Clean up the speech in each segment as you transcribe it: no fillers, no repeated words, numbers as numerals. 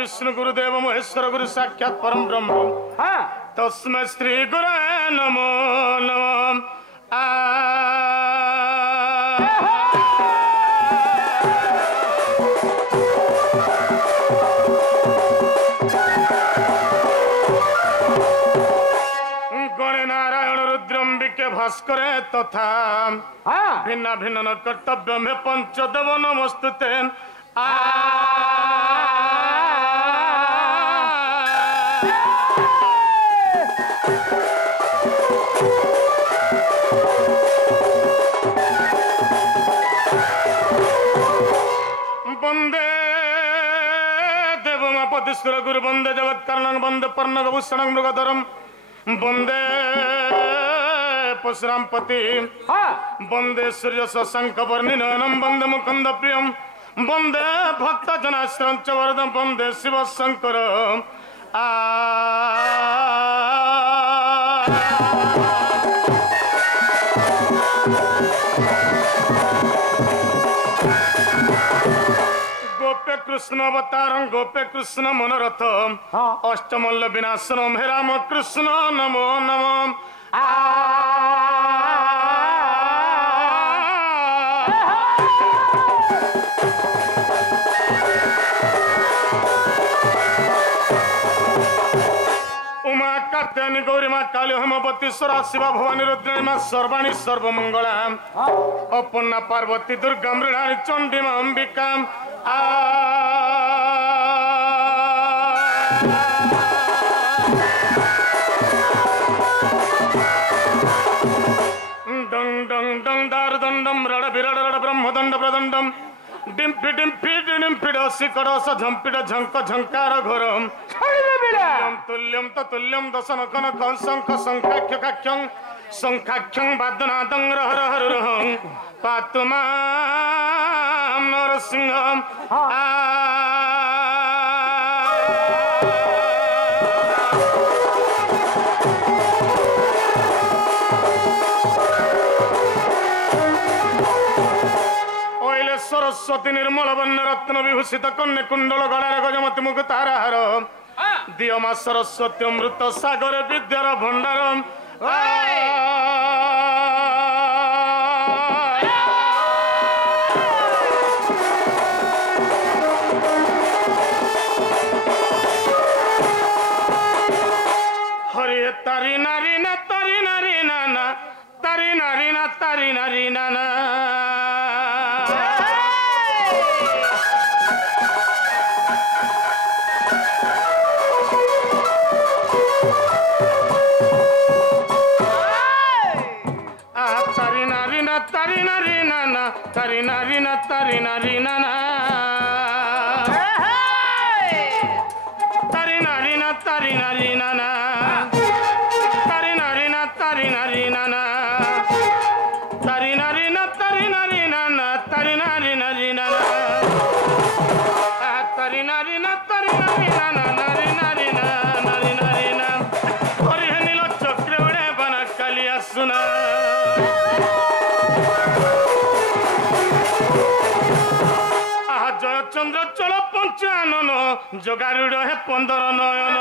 विष्णु गुरुदेव महेश्वर गुरु साक्षात परम ब्रह्म तस्मै श्री गुरवे नमो नमः। गणे नारायण रुद्रम्बिके भास्करे तथा भिन्न भिन्न कर्तव्य में पंचदेव नमस्तुते। भवतिस्वर गुरु वंदे जगत कारणं वंदे पर्णभूषणं मृगधरं वंदे परशुरामपति वंदे सूर्य शशांक वर्णिनयनं वंदे मुकुंद प्रियं वंदे भक्त जनाश्रम च वरदं वंदे शिव शंकर गोप्य कृष्ण अवतारं गोप्य कृष्ण मनोरथ अष्टमल्ल विनाशनम हे राम कृष्ण नमो नमो उमा कात्यायनी गौरी माँ काली हेमवती स्वरा शिवा भवानी रुद्राणी माँ सर्वाणी सर्वमंगला अपन्ना पार्वती दुर्गा मृणाली चंडी माँ अंबिका डंग डंग डंग दार दंडम रड विरड रड ब्रह्मदंड प्रदंडम डिम्पि डिम्पि डिम्पिड शिकडस झंपिड झंक झंकार घोरम तुल्यम तुल्यम दशन कनक शंख शंखाख्य काख्यं शंखाख्यं वादनादं रह रह रहं पातु मां नरसिंह सरस्वती निर्मल वर्ण रत्न विभूषित कन्या कुंडल गलार गजमती मुकुतार हार दिय मा सरस्वती अमृत सागर विद्यार भंडार हरि तारी नारी ना तारी नारी नाना तारी नारी ना तारी नारी नाना तारी नारी नाना तारी नारी ना तारी नारी नाना तारी नारी ना तारी नारी नाना तारी नारी ना तारी नारी नाना तारी नारी ना तारी नारी नाना तारी नारी नारी नाना तारी नारी ना तारी नारी नाना नारी नारी ना नारी नारी ना हरि नील चक्र उड़े बना कालिया सुना चंद्र चल पंचानन जोगारूढ़ है 15 नयन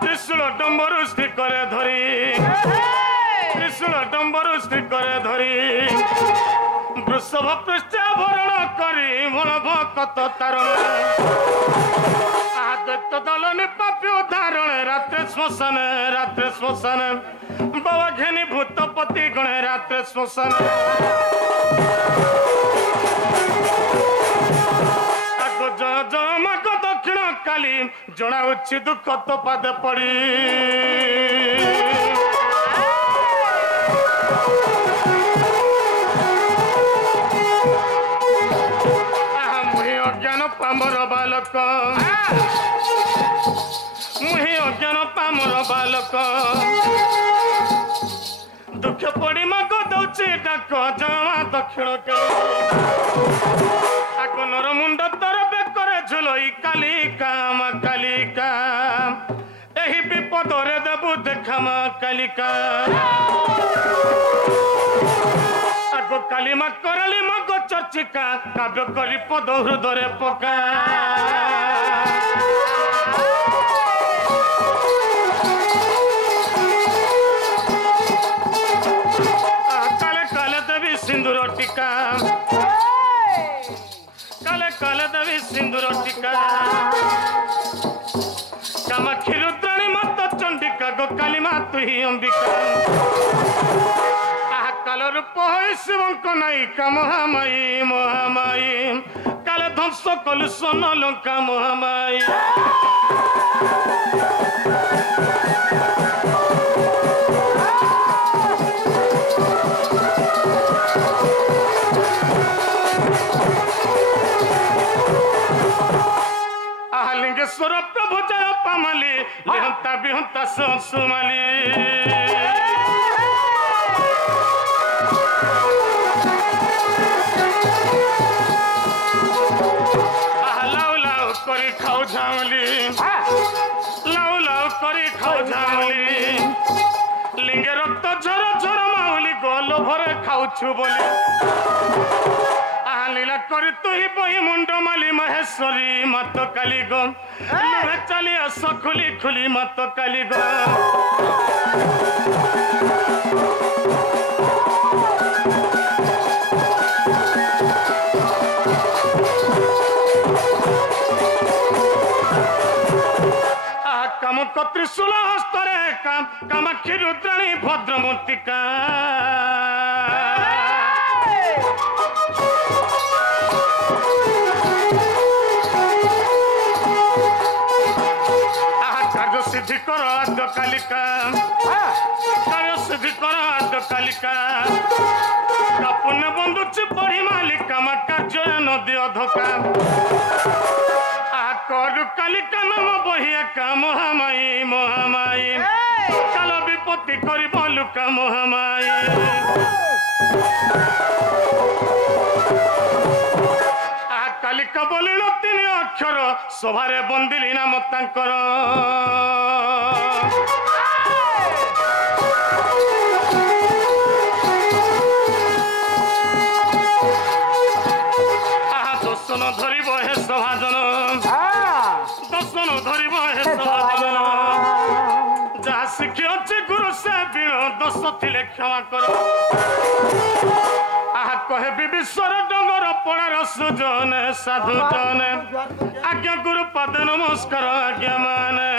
त्रिशूल डम्बरु स्त्री करे धरी त्रिशूल डम्बरु स्त्री करे धरी वृषभ पृष्ठाभरण करी मन भक्त तारण दल निपापी उदाहरण रात्रे श्मशान बाबा घेनी भूतपति गणे रात्रे श्मशान जय जय माग दक्षिण काली जना दुख तो पादे पड़ी मुहि अज्ञान पामर बालक मुहि अज्ञान पामर बालक दुख पड़ी मग दौची डाक जमा दक्षिण आको नर मुंड तर बेकरे झुलई कालिका मा कालिका एही विपद रे देबु देखा मा कालिका आको काली मा करली मग चर्चिका काव्य करी पद हृदय पका सिंदूर टीका काले काले देवी सिंदूर टीका कामाक्षी रुद्राणी मत चंडिका गो काली मा तुही अंबिका काल रूप शिवंक नायिका महामाई महामाई काले ध्वंस कलु सोन लंका महामाई लिंगेश्वर प्रभु जय पामाली लिहंता बिहंता सुमाली लाउ लाउ करी खाऊ झामली लाउ लाउ करी खाऊ झामली लिंगे रक्त झर झर माउली गोल भरे खाऊछु बोली लीला करी तु ही बही मुंड माली महेश्वरी मत काली गो लुहे चली आस खुली खुली मत काली गो काम त्रिशूल हस्तरे काम कामाक्षी रुद्राणी भद्रमूर्तिका कार्य सिद्धि कर आद्य कालिका कार्य सिद्धि कर आद्य कालिका पुण्य बंधु चिपड़ी मालिका मा कार्य नदी अधका करू कालिका नम बहिया का महामाई महामाई काल विपत्ति करी लुका महामाई कालिका बोलिल 3 अक्षर सभारे बंदिली नाम तांकर दर्शन धरिब हे सभाजन दर्शन धरिब हे सभाजन जहाँ शिखी अच्छे गुरु से बीण दश थिले क्षमा कर आहा कहे विश्वर डंगर पड़ार सुजन साधु जन आज्ञा गुरु पद नमस्कार आज्ञा माने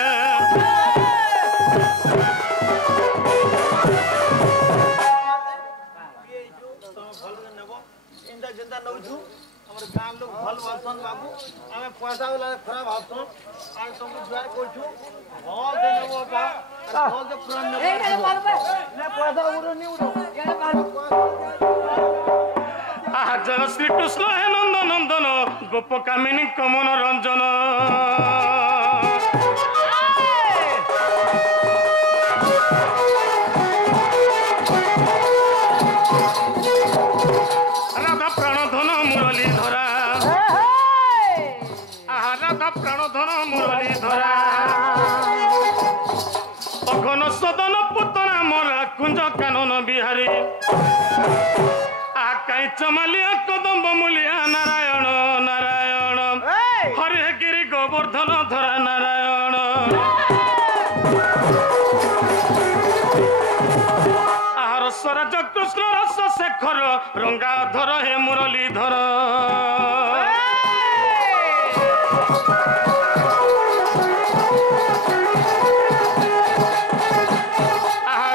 गाँव लोग भल भाषण बाबू आम पैसा वाला खराब भाषण आज तुम जुआर कोछु भल देने वो बा भल दे पुरान ने पैसा उड़ो नहीं उड़ो आज श्री कृष्ण हे नंद नंदन गोप कामिनी कमन रंजन राधा प्राणधन मुरली धरा राधा प्राणधन मुरली धरा अघन सदन पुतना मोरा कुंज कानन बिहारी कई चमालिया कदम्ब मूलिया नारायण नारायण हरे गिरी गोवर्धन धरा नारायण स्वराज कृष्ण रस शेखर रंगाधर हे मुरलीधर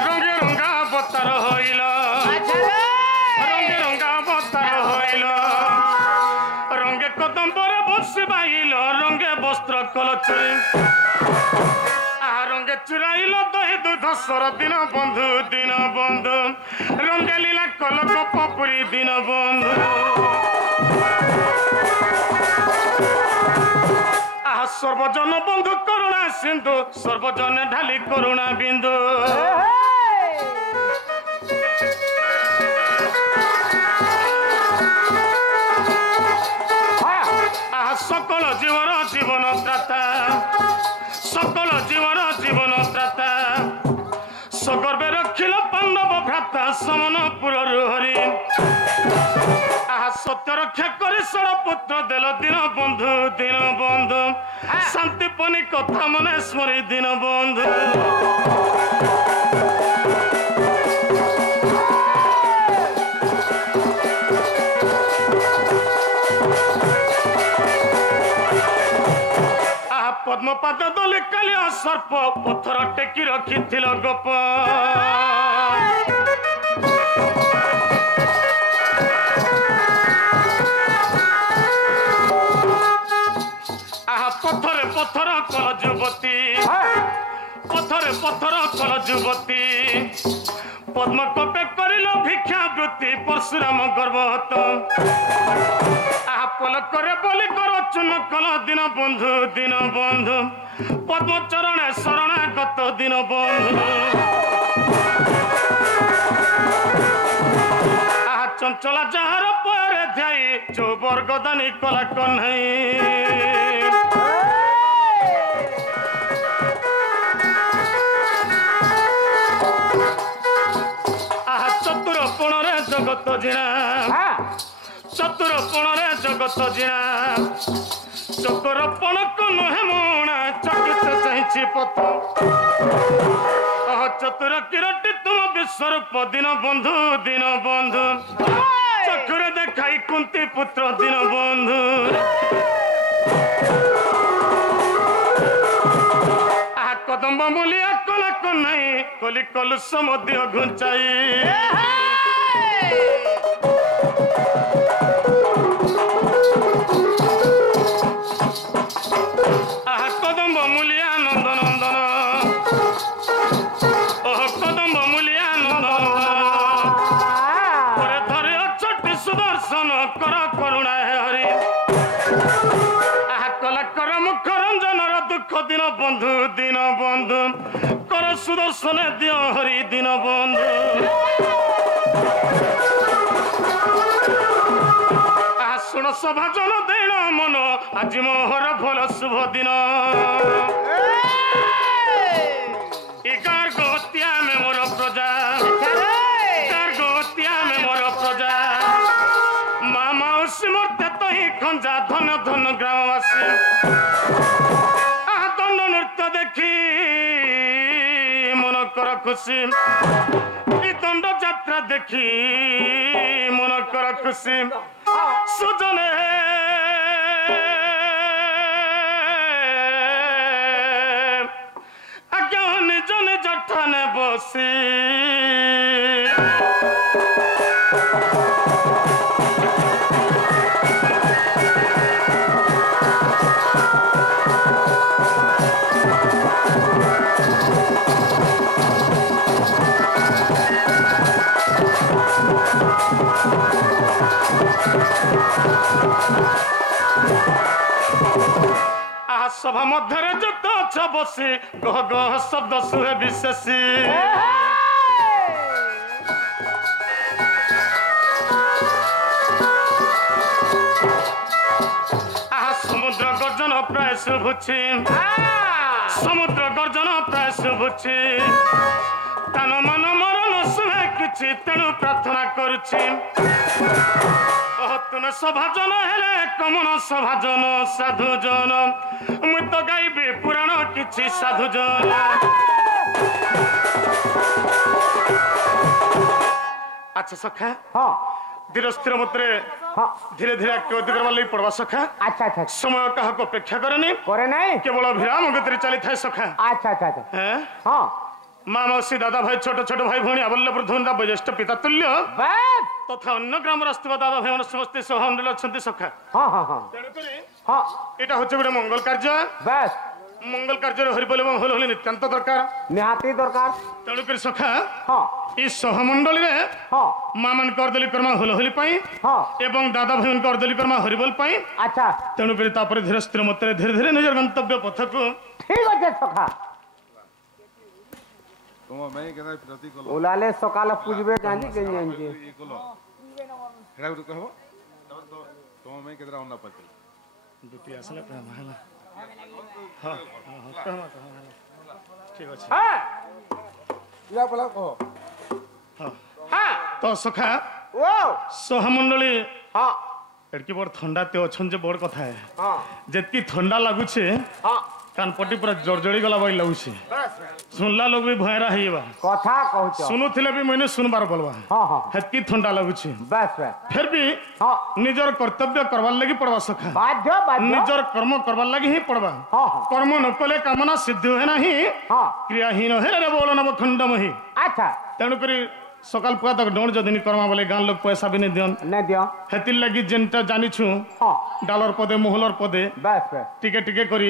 रंगे रंगा अवतार हईल रंगे रंगा अवतार हईल रंगे कदम्बर बसी बाइल रंगे वस्त्र कलचरी रंगे चुराइल दही दूध सर दिन बंधु रंगे लीला कलक पपुरी दिन बंधु सर्वजन बंधु करुणा सिंधु सर्वजन ढाली करुणा बिंदु सकल जीवन जीवन त्राता सकल जीवन जीवन त्राता सगर्भे रखिल पांडव भ्राता समनपुर हरि आहा सत्य रक्षा कर पुत्र देल दिन बंधु शांति पनी कथा मन स्मरी दिन बंधु पद्मपाद दले कालिया सर्प पत्थर टेकी रखी गप आहा पत्थर पत्थर कल युवती पत्थर पत्थर कल युवती पद्म कपे करिल भिक्षा वृत्ति परशुराम गर्भहत पलकर बोली कर चुन कल दिन बंधु पद्म चरण शरणागत दिन बंधु चंचला जार पर ध्याई जो बरगदानी कला कन्हई चतुर पुणरे जगत जिणा चतुर पुणरे जगत जिणा चतुर पण नुहे मुणा चकित चाही पथ चतुर किरटी तुम विश्वरूप दिन बंधु चक्षुरे देखाई कुंती पुत्र दिन बंधु कदम्ब मूलिया कला कन्हई कली कलुष मध्य घुंचाई कदम्ब मूलिया नंदन कदम्ब मूलिया नंदन धरे अछटी सुदर्शन कर करुणा हरि कला कर मुख रंजन दुख दिन बंधु कर सुदर्शन दियो हरि दिन बंधु शुण सभा जन देण मन आज मोहर भल शुभ दिन गार्गोत्या में मोर प्रजा गार्गोत्या में मोर प्रजा माँ मौसी मोर्ते तो ही खंजा धन धन ग्रामवासी दंड नृत्य देखी मन कर खुशी दंड यात्रा देखी मन कर खुशी सुजने आज्ञा निज निज ठाने बसी सभा मध्य जत छ बसी गह गह शब्द सुहे विशेषी समुद्र गर्जन प्राय शुभुछि समुद्र गर्जन प्राय शुभुछि तन मन मरण सुहे किछि तेणु प्रार्थना करुछि तुम सभाजन हेले कमन सभाजन साधुजन मुई तो गाइबी पुराण किछि साधुजन अच्छा सखा हाँ धीर स्थिर मतरे हाँ धीरे धीरे अग्रगति करवा लई पड़वा सखा अच्छा अच्छा समय काहको अपेक्षा करनी करे नहीं केवल विराम गति चली थाए सखा अच्छा अच्छा अच्छा हैं हाँ माँ मौसी दादा भाई छोट छोट भाई भौणी आबल्य वृद्धुंदा वैज्येष्ठ पिता तुल्य बस तथा अन्य ग्राम रास्ता दादा भाई समस्त सहमंडल अच्छा सखा हाँ हाँ हाँ हाँ एटा होचे गोटे मंगल कार्य बस मंगल कार्य हरिबोल एवं होल होली नितांत दरकार निहाती दरकार तेणुकर सखा हाँ ई सहमंडली रे हाँ माँ मान करदेली कर्मा होल होली पाई हाँ एवं दादा भाई करदेली कर्मा हरिबोल पाई अच्छा तेणुकर तापर धीरे स्थिर मतरे धीरे धीरे निजर गंतव्य पथ को ठीक अच्छे सखा तुम मैं केना प्रति कलो उलाले सकाल पूजबे कांजी के जांजी ई कलो हेडा गुट कहबो तुम मैं केदरा होना पड़ते दुती असले प्रेम हला हां हां ठीक अछि हां या बोला कहो हां तो सखा ओ सहमंडली हां एडकी बड़ ठंडा ते अछन जे बड़ कथा है हां जेतकी ठंडा लागुछे हां कानपट्टी पूरा जड़जड़ी गला बाई लगुछे सुनला लोग भी भयरा हेबा कथा कहछ सुनुथिले भी मैंने सुनबार बोलबा हां हां हेतकी ठंडा लागुछे बस बस फिर भी हां निजर कर्तव्य करवार लगी पड़वा सखा बाध्य बाध्य निजर कर्म करवार लगी ही पड़वा हां हां कर्म न कले कामना सिद्ध है नाही हां क्रियाहीन है रे बोल नव खंडमहि अच्छा तेणु करी सकाल पुआ तक डोण जदिनी कर्मा बोले गां लोग पैसा भी नहीं दियन नहीं दियो हेतिल लगी जेनटा जानिछु हां डालर पदे मोहलर पदे बस बस टिके टिके करी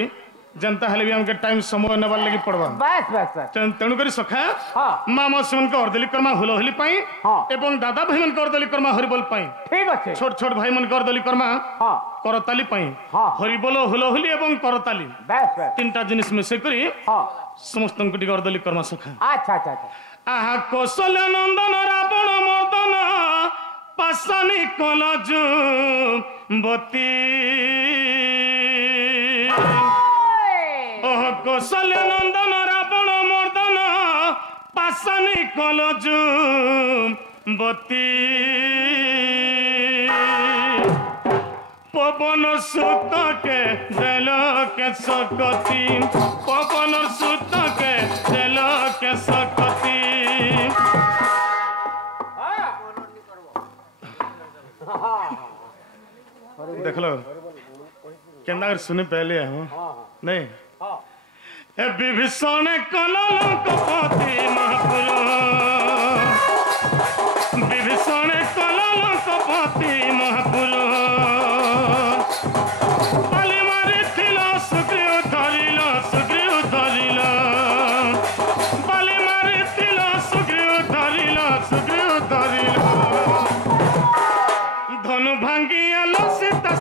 जनता हेले भी हमके टाइम समय नेबार लगी पड़बा बस बस बस तेणु करी सखा हाँ। माँ मौसी को अर्दली कर्मा हुलहुली पाई हाँ। एवं दादा भाई मन अर्दली कर्मा हरिबोल पाई ठीक अच्छे छोट छोट भाई मन अर्दली कर्मा हाँ करताली पाई हाँ। हरिबोल हुलहुली एवं करताली बस बस तीनटा जिनिस मिसे करी हाँ समस्त को टिके अर्दली कर्मा सखा अच्छा अच्छा अच्छा आहा कौशल्य नंदन रावण मर्दन पासानी कलजु बती ओह कौशल्य नंदन रावण मर्दन पासानी कलजु बती पवन सुत के दिल के सकती पवन सुत के दिल के सकती देख लो केना कर सुने पहले हो नहीं ए विभीषण कलंक पति महापुर